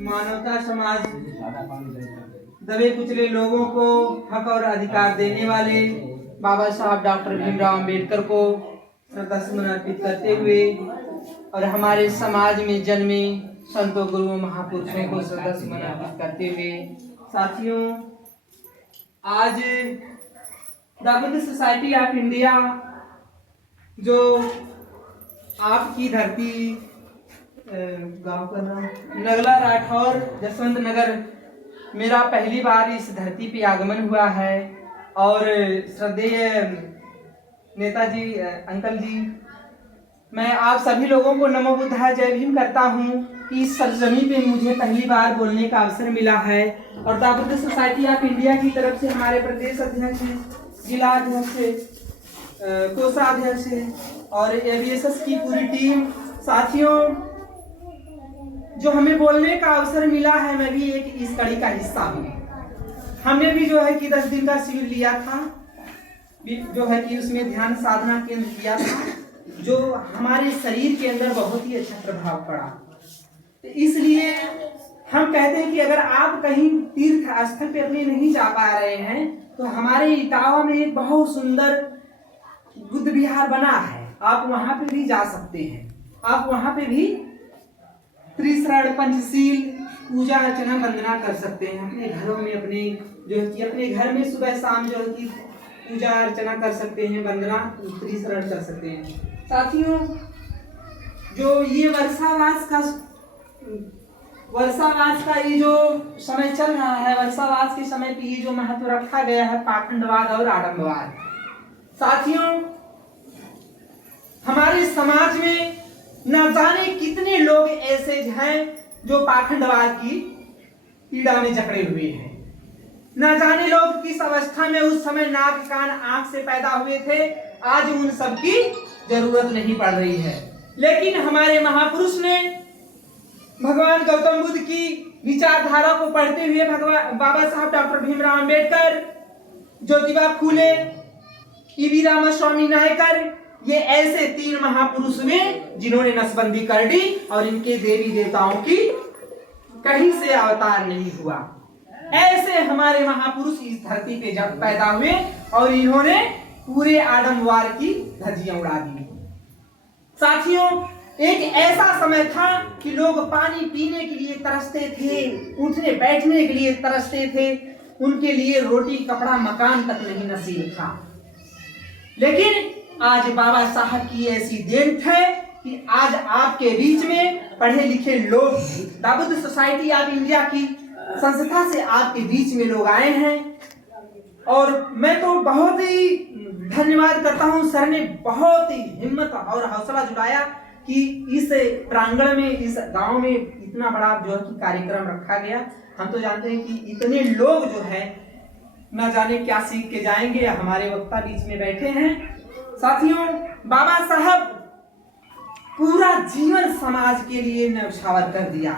मानवता समाज, दबे कुचले लोगों को हक और अधिकार देने वाले बाबा साहब डॉक्टर भीमराव अंबेडकर को श्रद्धा सुमन अर्पित करते हुए और हमारे समाज में जन्मे संतों गुरुओं महापुरुषों को श्रद्धा सुमन अर्पित करते हुए, साथियों, आज the Buddha society of India जो आपकी धरती गांव का नाम नगला राठौर जसवंत नगर, मेरा पहली बार इस धरती पे आगमन हुआ है और श्रद्धेय नेताजी अंकल जी, मैं आप सभी लोगों को नमो बुद्धाय जय भीम करता हूँ कि इस सरजमी पे मुझे पहली बार बोलने का अवसर मिला है और the Buddha society of India की तरफ से हमारे प्रदेश अध्यक्ष, जिला अध्यक्ष, कोषाध्यक्ष और एबीएसएस की पूरी टीम, साथियों, जो हमें बोलने का अवसर मिला है, मैं भी एक इस कड़ी का हिस्सा हूँ। हमने भी जो है कि 10 दिन का शिविर लिया था, जो है कि उसमें ध्यान साधना केंद्र किया था, जो हमारे शरीर के अंदर बहुत ही अच्छा प्रभाव पड़ा। तो इसलिए हम कहते हैं कि अगर आप कहीं तीर्थ स्थल पे अपने नहीं जा पा रहे हैं तो हमारे इटावा में एक बहुत सुंदर बुद्ध विहार बना है, आप वहां पे भी जा सकते हैं। आप वहां पे भी त्रिशरण पंचशील पूजा अर्चना वंदना कर सकते हैं अपने घरों में, अपने जो है कि अपने घर में सुबह शाम जो है कि पूजा अर्चना कर सकते हैं, वंदना त्रिशरण कर सकते हैं। साथियों, जो ये वर्षावास का ये जो समय चल रहा है, वर्षावास के समय पे ये जो महत्व रखा गया है पाखंडवाद और आडंबरवाद, साथियों, हमारे समाज में न जाने कितने लोग ऐसे हैं जो पाखंडवाद की पीड़ा में जकड़े हुए हैं। न जाने लोग किस अवस्था में उस समय नाक कान आंख से पैदा हुए थे, आज उन सब की जरूरत नहीं पड़ रही है। लेकिन हमारे महापुरुष ने भगवान गौतम बुद्ध की विचारधारा को पढ़ते हुए बाबा साहब डॉक्टर भीमराव अंबेडकर, ज्योतिबा फूले, ईवी रामास्वामी नायकर, ये ऐसे 3 महापुरुष हुए जिन्होंने नसबंदी कर दी और इनके देवी देवताओं की कहीं से अवतार नहीं हुआ। ऐसे हमारे महापुरुष इस धरती पे जब पैदा हुए और इन्होंने पूरे आडंबरवाद की धज्जियां उड़ा दी। साथियों, एक ऐसा समय था कि लोग पानी पीने के लिए तरसते थे, उठने बैठने के लिए तरसते थे, उनके लिए रोटी कपड़ा मकान तक नहीं नसीब था। लेकिन आज बाबा साहब की ऐसी देन है कि आज आपके बीच में पढ़े लिखे लोग, the Buddha society of India की संस्था से आपके बीच में लोग आए हैं और मैं तो बहुत ही धन्यवाद करता हूं। सर ने बहुत ही हिम्मत और हौसला जुटाया कि इस प्रांगण में, इस गांव में इतना बड़ा जो है कि कार्यक्रम रखा गया। हम तो जानते हैं कि इतने लोग जो है न जाने क्या सीख के जाएंगे। हमारे वक्ता बीच में बैठे हैं। साथियों, बाबा साहब पूरा जीवन समाज के लिए न्यौछावर कर दिया।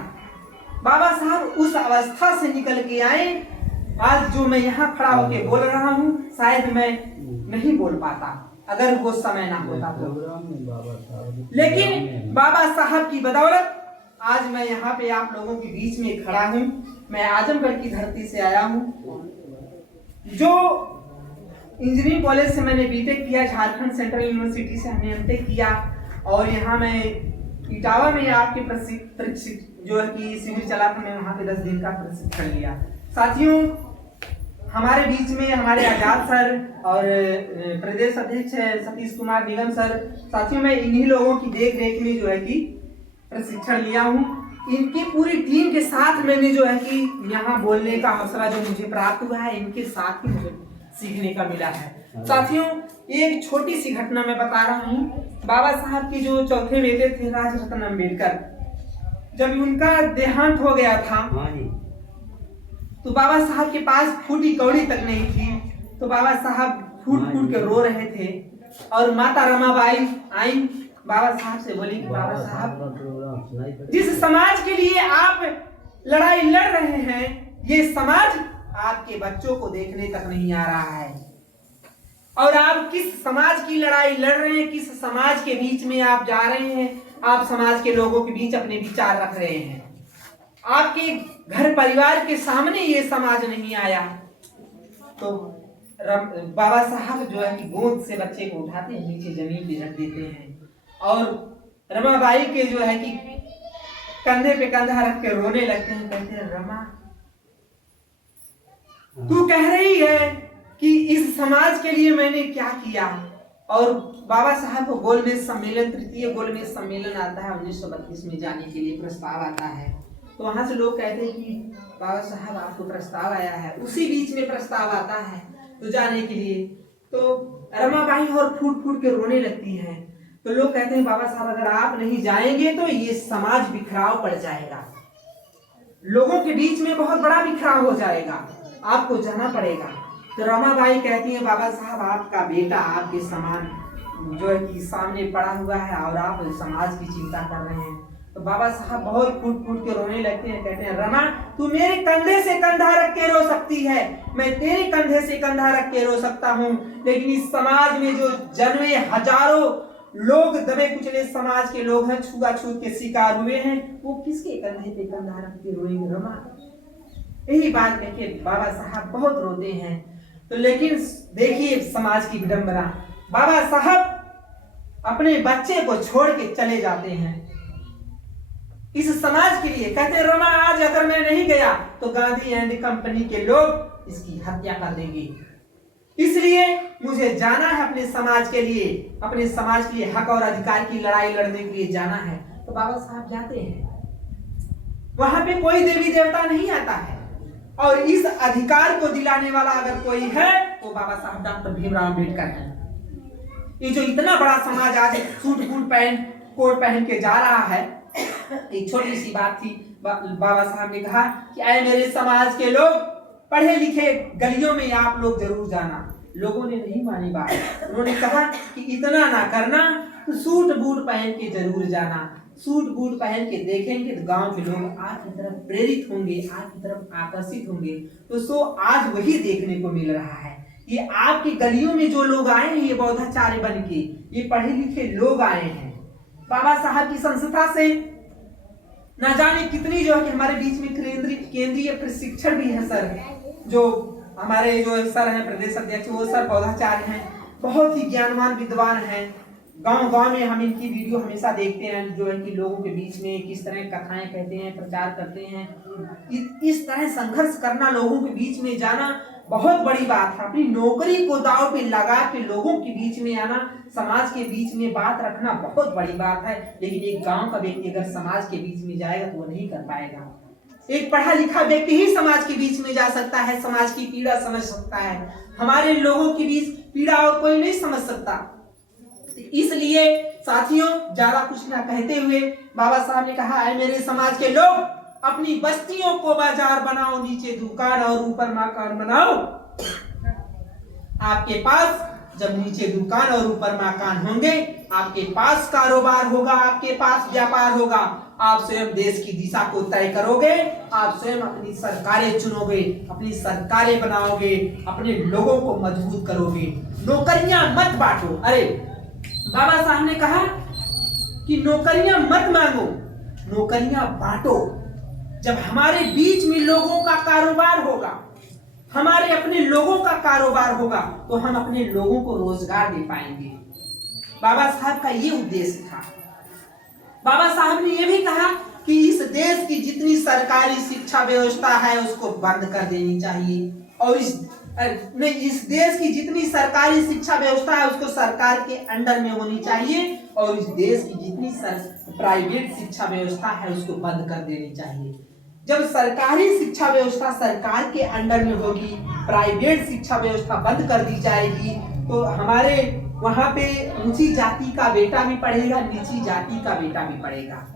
बाबा साहब उस अवस्था से निकल के आए, आज जो मैं यहाँ खड़ा होकर बोल रहा हूँ शायद मैं नहीं बोल पाता अगर वो समय ना होता तो। लेकिन बाबा साहब की बदौलत आज मैं यहाँ पे आप लोगों के बीच में खड़ा हूँ। मैं आजमगढ़ की धरती से आया हूँ। जो इंजीनियरिंग कॉलेज से मैंने बीटेक किया, झारखंड सेंट्रल यूनिवर्सिटी से हमने एमटेक किया और यहाँ मैं इटावा में आपके प्रशिक्षण जो है कि शिविर चला था, मैं वहाँ पे 10 दिन का प्रशिक्षण लिया। साथियों, हमारे बीच में हमारे आजाद सर और प्रदेश अध्यक्ष सतीश कुमार निगम सर, साथियों, मैं इन्हीं लोगों की देख रेख में जो है कि प्रशिक्षण लिया हूँ। इनकी पूरी टीम के साथ मैंने जो है कि यहाँ बोलने का हौसला जो मुझे प्राप्त हुआ है, इनके साथ ही मुझे सीखने का मिला है। साथियों, एक छोटी सी घटना मैं बता रहा हूँ। बाबा साहब के जो चौथे बेटे थे राजरत्न अंबेडकर, जब उनका देहांत हो गया था तो बाबा साहब के पास फूटी कौड़ी तक नहीं थी। तो बाबा साहब फूट फूट के रो रहे थे और माता रमाबाई आई, बाबा साहब से बोली कि बाबा साहब, जिस समाज के लिए आप लड़ाई लड़ रहे हैं, ये समाज आपके बच्चों को देखने तक नहीं आ रहा है और आप किस समाज की लड़ाई लड़ रहे हैं, किस समाज के बीच में आप जा रहे हैं, आप समाज के लोगों के बीच अपने विचार रख रहे हैं। आपके घर परिवार के सामने ये समाज नहीं आया। तो बाबा साहब जो है कि गोद से बच्चे को उठाते हैं, नीचे जमीन पे रख देते हैं और रमाबाई के जो है कि कंधे पे कंधा रख के रोने लगते हैं। कहते हैं रमा, तू कह रही है कि इस समाज के लिए मैंने क्या किया। और बाबा साहब को गोलमेज सम्मेलन, तृतीय गोलमेज सम्मेलन आता है 1932 में, जाने के लिए प्रस्ताव आता है। तो वहां से लोग कहते हैं कि बाबा साहब आपको प्रस्ताव आया है। उसी बीच में प्रस्ताव आता है तो जाने के लिए, तो रमाबाई और फूट फूट के रोने लगती है। तो लोग कहते हैं बाबा साहब अगर आप नहीं जाएंगे तो ये समाज बिखराव पड़ जाएगा, लोगों के बीच में बहुत बड़ा बिखराव हो जाएगा, आपको जाना पड़ेगा। तो रमाबाई कहती है बाबा साहब आपका बेटा आपके समान जो है कि सामने पड़ा हुआ है और आप समाज की चिंता कर रहे हैं। तो बाबा साहब बहुत फूट फूट के रोने लगते हैं। कहते हैं रमा, तू मेरे कंधे से कंधा रख के रो सकती है, मैं तेरे कंधे से कंधा रख के रो सकता हूँ, लेकिन इस समाज में जो जन्मे हजारों लोग, दबे कुचले समाज के लोग हैं, छुआछूत के शिकार हुए हैं, वो किसके कंधे पे कंधा रख के रोएंगे रमा। यही बात कह के बाबा साहब बहुत रोते हैं। तो लेकिन देखिए समाज की विडंबना, बाबा साहब अपने बच्चे को छोड़ के चले जाते हैं इस समाज के लिए। कहते रमा, आज अगर मैं नहीं गया तो गांधी एंड कंपनी के लोग इसकी हत्या कर देंगे, इसलिए मुझे जाना है अपने समाज के लिए, अपने समाज के लिए हक और अधिकार की लड़ाई लड़ने के लिए जाना है। तो बाबा साहब जाते हैं, वहां पे कोई देवी देवता नहीं आता है और इस अधिकार को दिलाने वाला अगर कोई है वो बाबा साहब डॉक्टर भीमराव अम्बेडकर हैं। ये जो इतना बड़ा समाज आज सूट बूट पहन कोट पहन के जा रहा है, एक छोटी सी बात थी। बाबा साहब ने कहा कि आए मेरे समाज के लोग, पढ़े लिखे गलियों में आप लोग जरूर जाना। लोगों ने नहीं मानी बात, उन्होंने कहा कि इतना ना करना तो सूट बूट पहन के जरूर जाना। सूट बूट पहन के देखेंगे तो गांव के लोग आपकी तरफ प्रेरित होंगे, आपकी तरफ आकर्षित होंगे। तो सो आज वही देखने को मिल रहा है। ये आपकी गलियों में जो लोग आए हैं, ये बौद्धाचार्य बन के, ये पढ़े लिखे लोग आए हैं। बाबा साहब की संस्था से ना जाने कितनी जो है कि हमारे बीच में केंद्रीय प्रशिक्षण भी है सर, जो हमारे जो सर हैं प्रदेश अध्यक्ष, वो सर बौद्धाचार्य हैं, बहुत ही ज्ञानवान विद्वान हैं। गांव गांव में हम इनकी वीडियो हमेशा देखते हैं, जो है कि लोगों के बीच में किस तरह कथाएं कहते हैं, प्रचार करते हैं। इस तरह संघर्ष करना, लोगों के बीच में जाना बहुत बड़ी बात है। अपनी नौकरी को दांव पे लगा के लोगों के बीच में आना, समाज के बीच में बात रखना बहुत बड़ी बात है। लेकिन एक गांव का व्यक्ति अगर समाज के बीच में जाएगा तो वो नहीं कर पाएगा। एक पढ़ा लिखा व्यक्ति ही समाज के बीच में जा सकता है, समाज की पीड़ा समझ सकता है। हमारे लोगों के बीच पीड़ा और कोई नहीं समझ सकता। इसलिए साथियों, ज्यादा कुछ ना कहते हुए बाबा साहब ने कहा है मेरे समाज के लोग, अपनी बस्तियों को बाजार बनाओ, नीचे दुकान और ऊपर मकान बनाओ। आपके पास जब नीचे दुकान और ऊपर मकान होंगे, आपके पास कारोबार होगा, आपके पास व्यापार होगा, आप स्वयं देश की दिशा को तय करोगे, आप स्वयं अपनी सरकारें चुनोगे, अपनी सरकारें बनाओगे, अपने लोगों को मजबूत करोगे। नौकरियां मत बांटो। अरे बाबा साहब ने कहा कि नौकरियां मत मांगो, नौकरियां बांटो। जब हमारे बीच में लोगों का कारोबार होगा, हमारे अपने लोगों का कारोबार होगा, तो हम अपने लोगों को रोजगार दे पाएंगे। बाबा साहब का ये उद्देश्य था। बाबा साहब ने यह भी कहा कि इस देश की जितनी सरकारी शिक्षा व्यवस्था है उसको बंद कर देनी चाहिए, और इस देश की जितनी सरकारी शिक्षा व्यवस्था है उसको सरकार के अंडर में होनी चाहिए, और इस देश की जितनी प्राइवेट शिक्षा व्यवस्था है उसको बंद कर देनी चाहिए। जब सरकारी शिक्षा व्यवस्था सरकार के अंडर में होगी, प्राइवेट शिक्षा व्यवस्था बंद कर दी जाएगी, तो हमारे वहां पे ऊंची जाति का बेटा भी पढ़ेगा, नीची जाति का बेटा भी पढ़ेगा।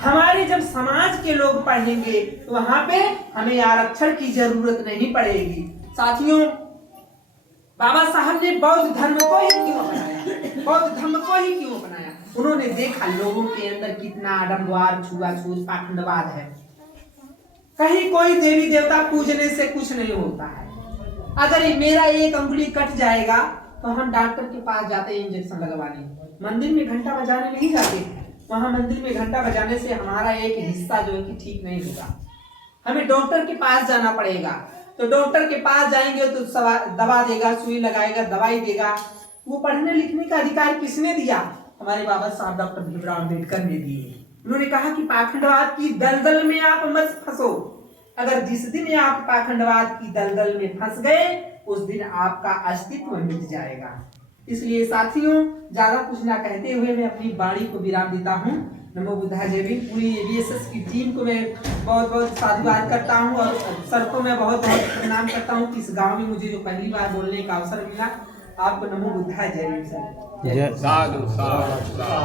हमारे जब समाज के लोग पढ़ेंगे तो वहां पे हमें आरक्षण की जरूरत नहीं पड़ेगी। साथियों, बाबा साहब ने बौद्ध धर्म को ही क्यों अपनाया? बौद्ध धर्म को ही क्यों अपनाया? उन्होंने देखा लोगों के अंदर कितना आडंबर, छुआछूत, पाखंडवाद है। कहीं कोई देवी देवता पूजने से कुछ नहीं होता है। अगर मेरा एक अंगुली कट जाएगा तो हम डॉक्टर के पास जाते हैं इंजेक्शन लगवाने, मंदिर में घंटा बजाने नहीं जाते। वहां मंदिर में घंटा बजाने से हमारा एक हिस्सा जो है कि ठीक नहीं होगा। हमें डॉक्टर के पास जाना पड़ेगा। तो डॉक्टर के पास जाएंगे तो दवा देगा, सुई लगाएगा, दवाई देगा। वो पढ़ने लिखने का अधिकार किसने दिया? हमारे बाबा साहब डॉक्टर भीमराव अम्बेडकर ने दिए। उन्होंने कहा कि पाखंडवाद की दलदल में आप मत फंसो। अगर जिस दिन आप पाखंडवाद की दलदल में फंस गए उस दिन आपका अस्तित्व मिट जाएगा। इसलिए साथियों, ज्यादा कुछ ना कहते हुए मैं अपनी वाणी को विराम देता हूँ। नमो बुद्धाय जय भीम। पूरी ABSS की टीम को मैं बहुत बहुत साधुवाद करता हूँ और सर को मैं बहुत बहुत प्रणाम करता हूँ कि इस गांव में मुझे जो पहली बार बोलने का अवसर मिला। आपको नमो बुद्धाय जय भीम सर। साधु साधु।